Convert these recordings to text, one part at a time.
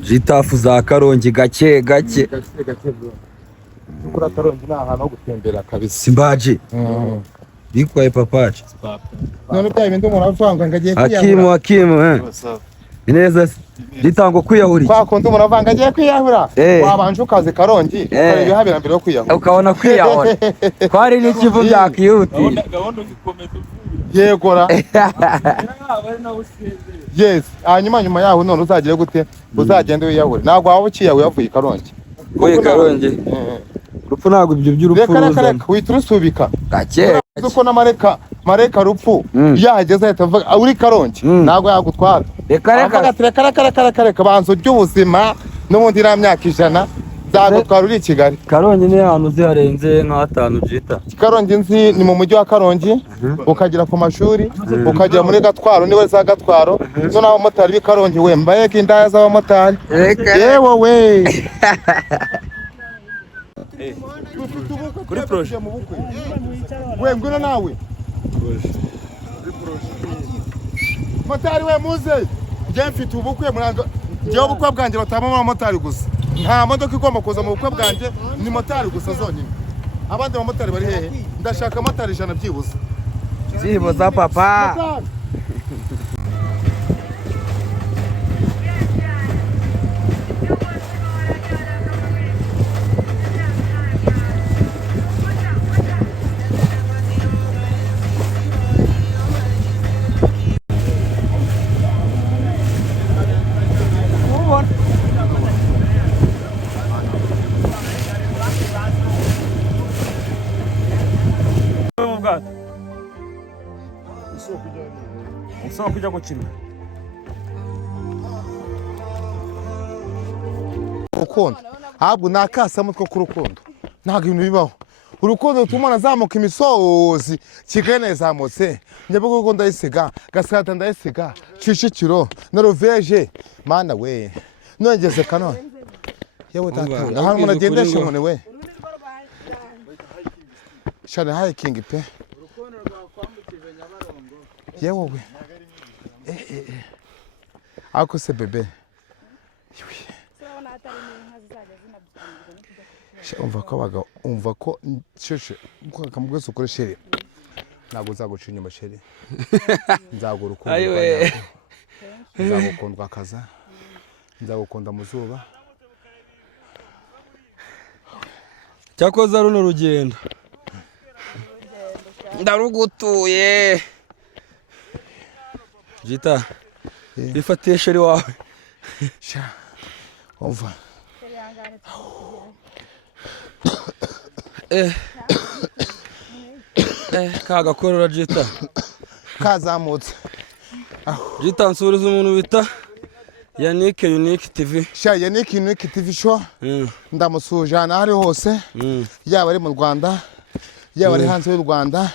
Jitafu za Karongi gake gake. Kuri Karongi ni ahantu ho gutembera kabisa. Simbaji. Bikwaye papaje. None bya bindi umuntu avanga ngagiye kwiyahura. Hakimu Ineza gitango kwiyahura. Kwa kundi umuntu avanga agiye kwiyahura. Wabanje ukaze Karongi ukareba ibihabera mbere yo kwiyahura. Ukabona kwiyahura. Kwari n'ikivu byakihuti. Gahunda gikomeza. Yegora. Yes, nyuma yaho none uzagiye gute? Uzagende wiyahure. Ntabwo waba ukiyahuye yavuye Karongi. Oye Karongi. Rupfu ntabwo ibyo by'urupfu reka witurusubika. Gake. Uko na mareka rupfu yahageze ahita avuga uri Karongi ntabwo yagutwara. Reka banzo ry'ubuzima n'ubundi ira myaka 100 zagutwara uri Kigali. Karongi ni ahantu ziharenze nka 5 jita. Karongi nzi ni mu mujyi wa Karongi ukagira ku mashuri ukagira muri Gatwaro niwe za Gatwaro none aho motari b'Ikarongi we mbaye indaya z'abamotari. Yewe we Kuri projet mu bukwe we ngwino nawe motari we muze njye mfite ubukwe murango njye ubukwe bwanjye batamamo abamotari gusa nta modoka igomba kuza mu bukwe bwanjye ni motari gusa zonyine abandi bamotari bari hehe ndashaka motari 100 byibuze byibuza papa Usaba kujya gukina. Urukundo ahubwo nakasamo two kurukundo ntago ibintu bibaho urukundo rutuma nazamuka imisozi Kigali yazamutse Nyabugogo ndayisiga Gasata ndayisiga Kicukiro na Ruveje mana we nongeze Kanone yewe tata ahantu umuntu agendesha umuntu we shana hiking pe yewe we ako se bebe umva ko sheshe kamugwese ukore shere ntabwo uzaguca inyuma shere nzagura ukuntu ayiwe nzagukundwa kaza nzagukunda mu zuba cyakoza runo rugendo ndarugutuye Jita ifatishe sheri wawe sha umva kaga korora Jita kazamutse Jita nsuriza umuntu bita Yannick Unique TV sha Yannick Unique TV show ndamusujana hari hose yaba ari mu Rwanda yaba ari hanze y'u Rwanda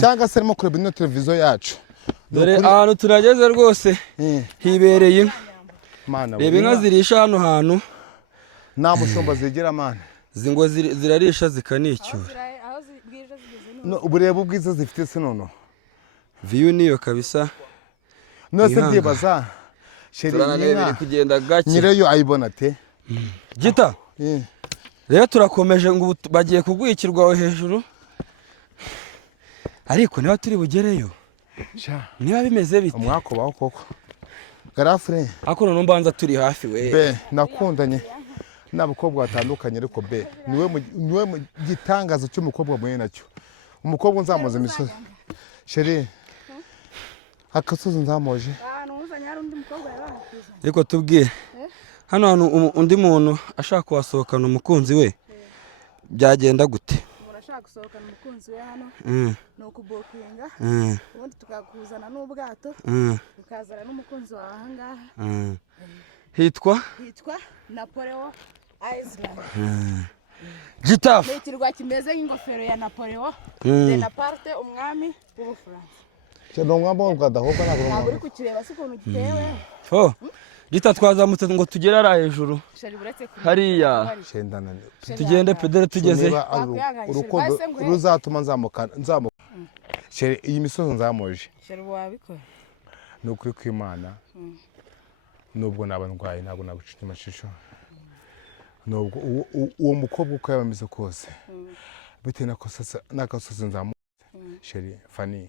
cyangwa se arimo kureba ino televiziyo yacu dore ahantu turageze rwose hibereye mana reba inka zirisha hano hantu nta mushumba zigera mana zingo zirarisha zikanicyura ubureba ubwiza zifite se nono view niyo kabisa nose ndibaza sheri nyina kugenda gake nyireyo ayibona te Jita rero turakomeje ngo bagiye kugwikirwa hejuru ariko niba turi bugereyo niba bimeze bite umwako baho koko garafre ako none mbanza turi hafi we be nakundanye n'abakobwa batandukanye ariko be niwe mu gitangazo cy'umukobwa mwe nacyo umukobwa nzamuze imisozi sheri akasozi nzamoje ariko tubwiye hano hantu undi muntu ashaka kuhasohokana umukunzi we byagenda gute urashaka gusohokana umukunzi we hano no kubokinga ubundi tukakuzana n'ubwato ukazana n'umukunzi wawe aha ngaha hitwa Napoleon Island Jita ikirwa kimeze nk'ingofero ya Napoleon Bonaparte umwami w'Ubufaransa cyane umwami w'Ubwadahoga ntabwo uri kukireba se ukuntu gitewe Jita twazamutse ngo tugere ara hejuru hariya tugende pedere tugeze urukundo ruzatuma nzamuka sheri iyi misozi nzamoje sheri wabikora ni ukuri kw'Imana nubwo naba ndwaye ntabwo naguca amashusho nubwo uwo mukobwa uko yaba ameze kose bitewe n'agasozi nzamutse sheri Fanny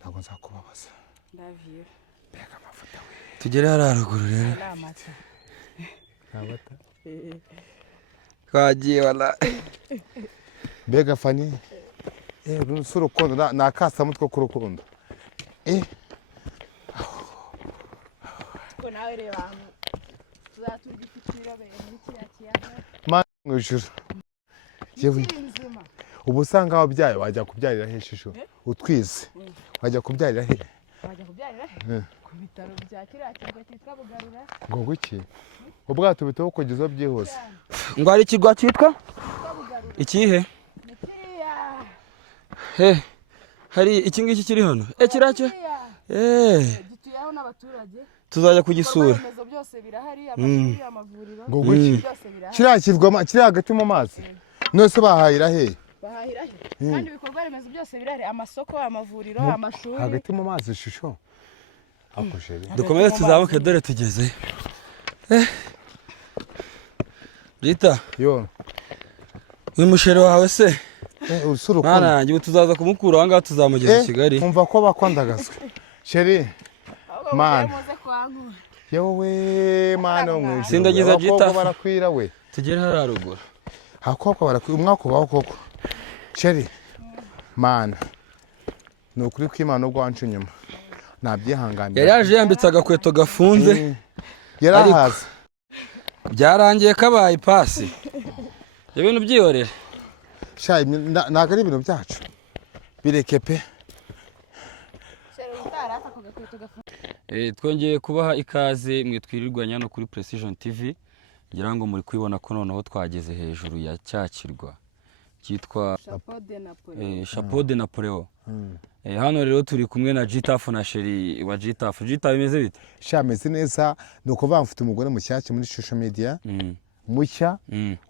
ntabwo nzakubabaza mbega amavuta we tugere haruguru rero ntabata twagiye wala mbega Fanny si urukundo ni akasamutwe k'urukundo nawe reba tuzatugifitira bene kiriya kiyaga mana mu ijuru yewe ubu usanga wabyaye wajya kubyarira he shisho utwize wajya kubyarira he ku bitaro bya kiriya kirwa cyitwa Bugarura ngo guki ubwato biteho kugeza byihuse ngo hari ikirwa cyitwa ikihe hari iki ngiki kiri hano kiracyo gituyeho n'abaturage tuzajya kugisura ibikorwa byose birahari amashuri amavuriro ngo guki byose birahari kiri hagati mu mazi nose bahahira he kandi ibikorwa remezo byose birahari amasoko amavuriro amashuri hagati mu mazi shisho akosheri dukomeze tuzamuke dore tugeze Rita yo uyu musheri wawe se urusuru mwana yanjye ubu tuzaza kumukura aha ngaha tuzamugeza i Kigali umva ko bakwandagazwe sheri mana yewe mana umwe sindagiza Jita barakwira we tugere haruguru hakoko barakwira umwaka ubaho koko sheri mana ni ukuri kw'Imana ubwo wancu nyuma nabyihanganira yari yaje yambitse agakweto gafunze yarahaza byarangiye kabaye pasi ibintu byihorere shayi ntabwo ari ibintu byacu bireke pe twongeye kubaha ikaze mwe twirirwanya no kuri Precision TV ngira ngo muri kwibona ko noneho twageze hejuru ya cyakirwa cyitwa Chapeau de Napoleon hano rero turi kumwe na Jita na sheri wa Jita bimeze bite shameze neza ni ukuvuga mfite umugore mushyashya muri social media mushya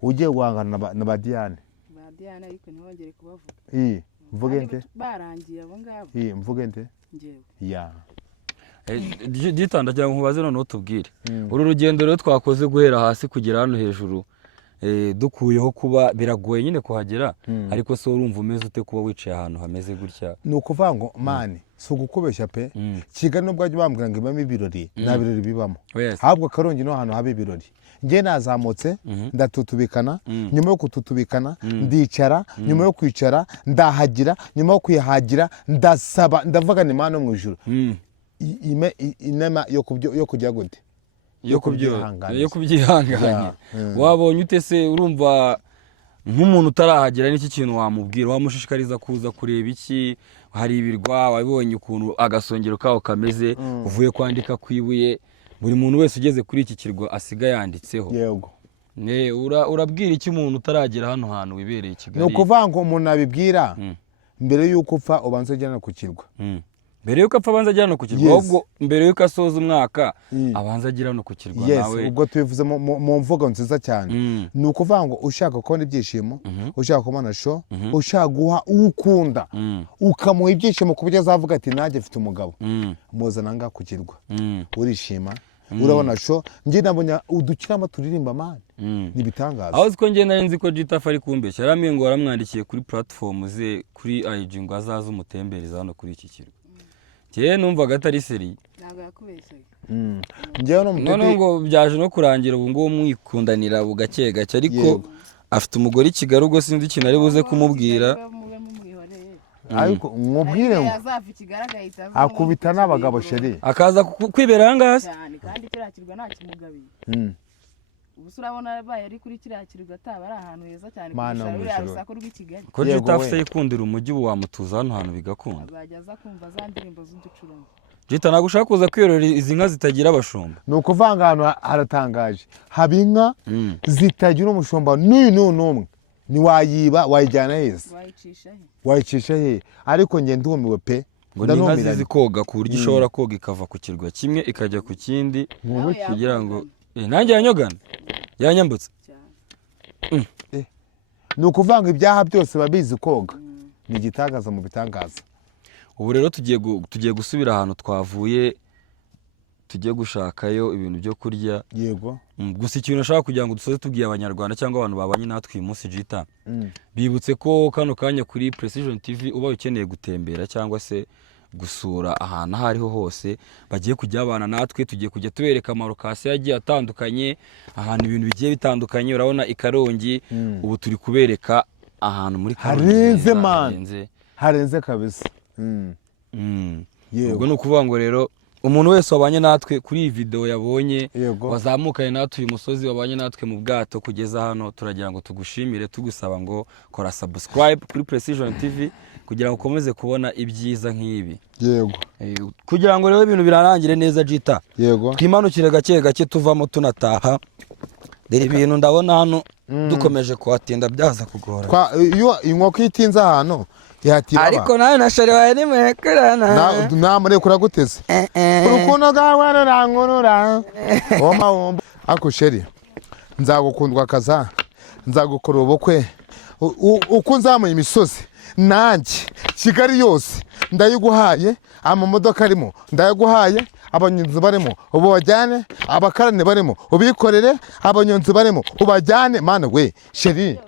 ugiye guhangana na ba Diane ariko ntibongere kubavuga mvuge nte barangiye abo ngabo mvuge nte njyewe Jita ndagira ngo nkubaze noneho tubwire uru rugendo rero twakoze guhera hasi kugera hano hejuru dukuyeho kuba biragoye nyine kuhagera ariko so urumva umeze ute kuba wicaye ahantu hameze gutya ni ukuvuga ngo mani si ugukubeshya pe Kigali nubwo bajya bambwira ngo ibamo ibirori nta birori bibamo ahubwo Karongi no ahantu haba ibirori njye nazamutse ndatutubikana nyuma yo kututubikana ndicara nyuma yo kwicara ndahagira nyuma yo kwihagira ndasaba ni Imana mu ijuru inema yo kujya gute yo kubyihanganya wabonye ute se urumva nk'umuntu utarahagera n'iki kintu wamubwira wamushishikariza kuza kureba iki hari ibirwa wabonye ukuntu agasongero kaho kameze uvuye kwandika kwibuye buri muntu wese ugeze kuri iki kirwa asiga yanditseho yego urabwira iki umuntu utaragera hano hantu wibereye i Kigali ni ukuvuga ngo umuntu abibwira mbere y'uko upfa ubanza ujyana ku kirwa mbere yuko apfa abanza agira no ku kirwa ahubwo mbere yuko asoza umwaka abanza agira no ku kirwa nawe ubwo tubivuze mu mvugo nziza cyane ni ukuvuga ngo ushaka kubona ibyishimo ushaka kubona show ushaka guha ukunda ukamuha ibyishimo ku buryo azavuga ati nanjye mfite umugabo muzana ngaha ku kirwa urishima urabona show njye nabonye udukirama turirimba mani nibitangaza aho ziko njye nari nzi ko Jita ari kumbeshya yaramye ngo waramwandikiye kuri platform ze kuri IG ngo azaze umutembereza hano kuri iki kirwa Kiye numvaga atari seri ntabwo yakubeshyaga njyewe no mutete none ngo byaje no kurangira ubu ngo mwikundanira bugake gake ariko afite umugore i Kigali ubwo sinzi ikintu ari buze kumubwira ariko mwubwire ngo akubita n'abagabo sheri akaza kwibera hangase cyane kandi kirakirwa nta kimugabiye ubu urabona abaye ari kuri kirakirwa ataba ari ahantu heza cyane kurusha rusako rw'i Kigali ko Jita afite yikundira umujyi wamutuza hano hantu bigakunda azajya aza kumva za ndirimbo z'uducurano Jita ntabwo ushaka kuza kwirora izi nka zitagira abashumba ni ukuvanga ahantu haratangaje haba inka zitagira umushumba n'umwe ntiwayiba wayijyana heza wayicisha he ariko njye ndumiwe pe ngo ni inka zizi koga ku buryo ishobora koga ikava ku kirwa kimwe ikajya ku kindi kugira ngo nanjye yanyogana yanyambutse ni ukuvanga ibyaha byose babizi koga ni igitangaza mu bitangaza ubu rero tugiye gusubira ahantu twavuye tujye gushakayo ibintu byo kurya. Yego. Gusa ikintu nashaka kugira ngo dusoze tubwiye abanyarwanda cyangwa abantu babanye natwe uyu munsi Jita. Bibutse ko kano kanya kuri Precision TV uba ukeneye gutembera cyangwa se gusura ahantu aho ariho hose bagiye kujya abana natwe tugiye kujya tubereka amarokasiyo yagiye atandukanye ahantu ibintu bigiye bitandukanye. Urabona i Karongi ubu turi kubereka ahantu muri Karongi harenze kabisa. Ubwo ni ukuvuga ngo rero umuntu wese wabanye natwe kuri iyi video yabonye wazamukanye natwe uyu musozi wabanye natwe mu bwato kugeza hano turagira ngo tugushimire tugusaba ngo kora subscribe kuri Precision TV kugira ngo ukomeze kubona ibyiza nk'ibi. Yego. Kugira ngo rero ibintu birarangire neza Jita. Yego. Twimanukire gake gake tuvamo tunataha. Dere ibintu ndabona hano dukomeje kuhatinda byaza kugora. Iyo inkoko itinze ahantu yatira ariko nawe na shari wawe ni mwekurana. Namure kuraguteze. Urukundo rwawe rurankurura. Omahombo. Ako sheri. Nzagukundwa kaza. Nzagukora ubukwe. Uko nzamuye imisozi. Nanjye Kigali yose ndayiguhaye, amamodoka arimo ndayaguhaye, abanyonzi barimo ubajyane, abakarane barimo ubikorere, abanyonzi barimo ubajyane. Mana we sheri